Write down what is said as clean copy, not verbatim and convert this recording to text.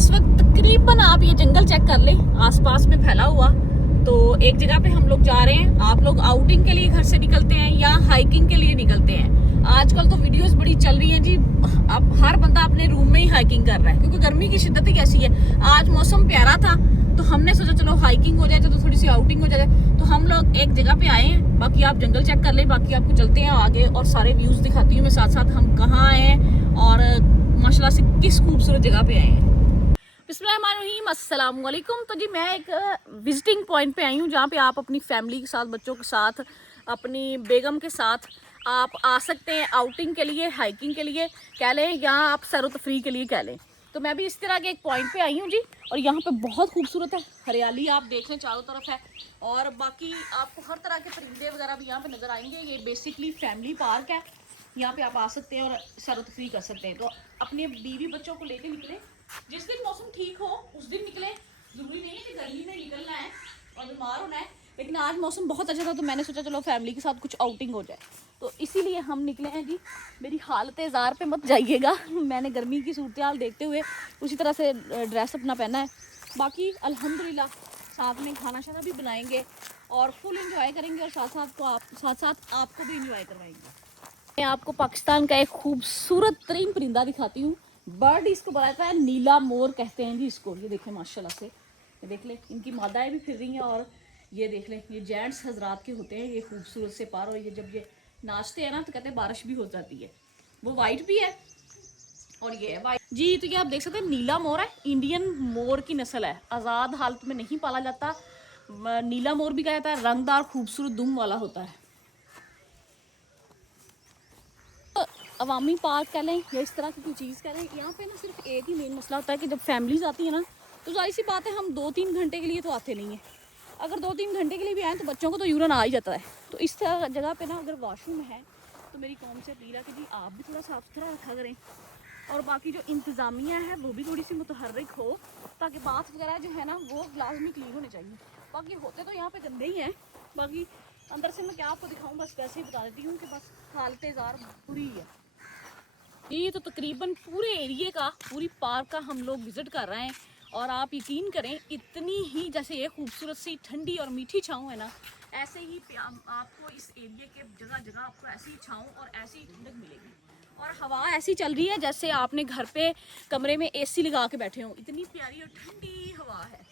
इस वक्त तकरीबन आप ये जंगल चेक कर लें आसपास में फैला हुआ। तो एक जगह पे हम लोग जा रहे हैं। आप लोग आउटिंग के लिए घर से निकलते हैं या हाइकिंग के लिए निकलते हैं? आजकल तो वीडियोस बड़ी चल रही हैं जी, अब हर बंदा अपने रूम में ही हाइकिंग कर रहा है क्योंकि गर्मी की शिद्दत ही कैसी है। आज मौसम प्यारा था तो हमने सोचा चलो हाइकिंग हो जाए तो थोड़ी सी आउटिंग हो जाए। तो हम लोग एक जगह पे आए हैं, बाकी आप जंगल चेक कर लें, बाकी आपको चलते हैं आगे और सारे व्यूज दिखाती हूँ मैं साथ साथ हम कहाँ आए हैं और माशाल्लाह से किस खूबसूरत जगह पे आए हैं। बिस्मिल्लाहिर्रहमानिर्रहीम, अस्सलाम वालेकुम। तो जी मैं एक विजिटिंग पॉइंट पे आई हूँ जहाँ पे आप अपनी फैमिली के साथ, बच्चों के साथ, अपनी बेगम के साथ आप आ सकते हैं आउटिंग के लिए, हाइकिंग के लिए कह लें या आप सैर व तफरीह के लिए कह लें। तो मैं भी इस तरह के एक पॉइंट पे आई हूँ जी और यहाँ पे बहुत खूबसूरत है, हरियाली आप देख लें चारों तरफ है और बाकी आपको हर तरह के परिंदे वगैरह भी यहाँ पे नज़र आएंगे। ये बेसिकली फैमिली पार्क है, यहाँ पे आप आ सकते हैं और सैर व तफरीह कर सकते हैं। तो अपने बीवी बच्चों को लेके निकले, जिस दिन मौसम ठीक हो उस दिन निकले। जरूरी नहीं है कि गर्मी में निकलना है और बीमार होना है, लेकिन आज मौसम बहुत अच्छा था तो मैंने सोचा चलो फैमिली के साथ कुछ आउटिंग हो जाए, तो इसीलिए हम निकले हैं जी। मेरी हालत ज़ार पे मत जाइएगा, मैंने गर्मी की सूरत हाल देखते हुए उसी तरह से ड्रेस अपना पहना है। बाकी अल्हम्दुलिल्लाह साथ में खाना शाना भी बनाएंगे और फुल इंजॉय करेंगे और साथ साथ आपको भी इंजॉय करवाएंगे। मैं आपको पाकिस्तान का एक खूबसूरत तरीन परिंदा दिखाती हूँ। बर्ड इसको बताता है, नीला मोर कहते हैं जी इसको। ये देखें माशाल्लाह से, ये देख लें इनकी मादाएं भी फिर रही हैं और ये देख लें ये जेंट्स हजरात के होते हैं ये खूबसूरत से पार। और ये जब ये नाचते हैं ना तो कहते हैं बारिश भी हो जाती है। वो वाइट भी है और ये है वाइट जी। तो ये आप देख सकते हैं नीला मोर है, इंडियन मोर की नस्ल है, आज़ाद हालत में नहीं पाला जाता। नीला मोर भी कहा जाता है, रंगदार खूबसूरत दुम वाला होता है। अवामी पार्क कह लें या इस तरह की कोई चीज़ कह लें, यहाँ पे ना सिर्फ एक ही मेन मसला होता है कि जब फैमिलीज आती है ना तो जाहिर सी बात है हम 2-3 घंटे के लिए तो आते नहीं हैं। अगर 2-3 घंटे के लिए भी आए तो बच्चों को तो यूरन आ ही जाता है। तो इस तरह जगह पे ना अगर वॉशरूम है तो मेरी कौम से अपील है कि जी आप भी थोड़ा साफ़ सुथरा रखा करें और बाकी जो इंतज़ामिया है वो भी थोड़ी सी मुतहर्रिक हो ताकि बाथ वगैरह जो है ना वो लाजमी क्लीन होने चाहिए। बाकी होते तो यहाँ पे गंदे ही हैं, बाकी अंदर से मैं क्या आपको दिखाऊँ, बस वैसे ही बता देती हूँ कि बस हालत ज़ार बुरी है। ये तो तकरीबन पूरे एरिए का, पूरी पार्क का हम लोग विज़िट कर रहे हैं और आप यकीन करें इतनी ही जैसे ये खूबसूरत सी ठंडी और मीठी छाँव है ना, ऐसे ही आपको इस एरिए के जगह जगह आपको ऐसी छाँव और ऐसी ठंडक मिलेगी और हवा ऐसी चल रही है जैसे आपने घर पे कमरे में एसी लगा के बैठे हों, इतनी प्यारी और ठंडी हवा है।